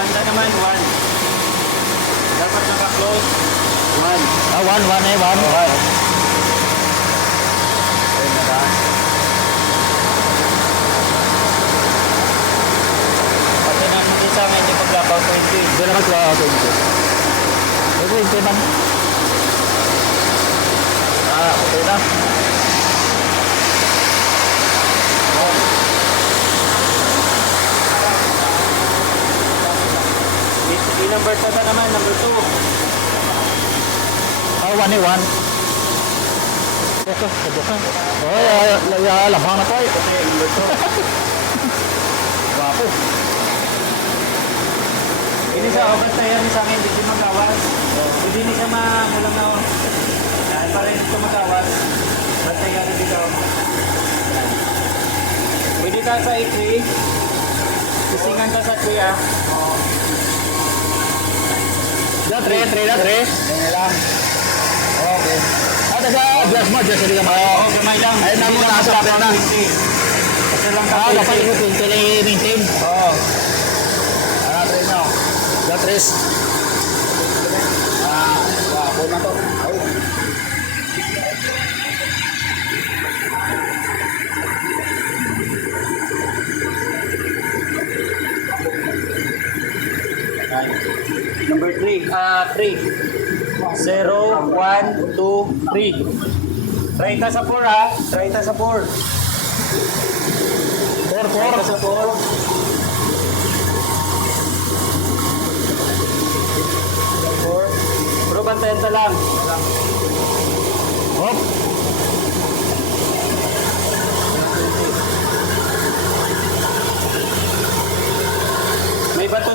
banda naman, 1. Dapat naka-close. 1. Ah, one, one eh, one. One. Ayun na ba? Pati na hindi sa amin, hindi mag-blackout 20. Hindi naman ito. Ito, ito man. Ah, okay na. I-number ka na naman, number 2. Ah, one eh, one. Ito, ito ka. Oh, ya, ya, ya, lamang na to eh. Kasi number 2. Wapo. Ini sa obat tayo ni sa amin, hindi siya magawas. Hindi ni siya mamulang na. Dahil pa rin ito magawas. Basta yan dito. Pwede ka sa E3. Isingan ka sa 3 ah. Da, tre, tre, da, tre. Ganyan lang. Okay. Ah, daga, adjust mo, adjust hindi ka ma. Oo, gamay lang. Ayun na muna, lang sa sa akin na. 20. Kasi lang Ah, sa dapat 20. yung pinto na i-maintain. Oo. Ah, tre na. Da, tres. Ah, wapo na to. Number 3. Ah, 3. 0, 1, 2, 3. Try ka sa 4 ha. Try ka sa 4. Four, Try four. ka sa 4. Four. Pero bantayan ka lang.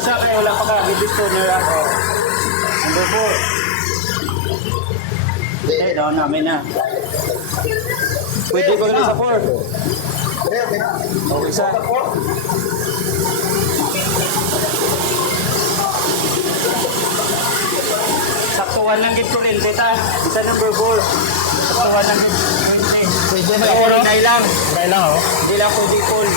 Siya kaya wala pa ka. Bibis ko niya ako. Number 4. Eh, down namin na. Pwede ba ganun sa 4? Okay sa. Saktuhan lang git ko rin, tita. Isa number 4. Saktuhan lang git 20. Pwede na Pero ako, no? hinay lang. Dahil lang, oh. Hindi lang pwede full.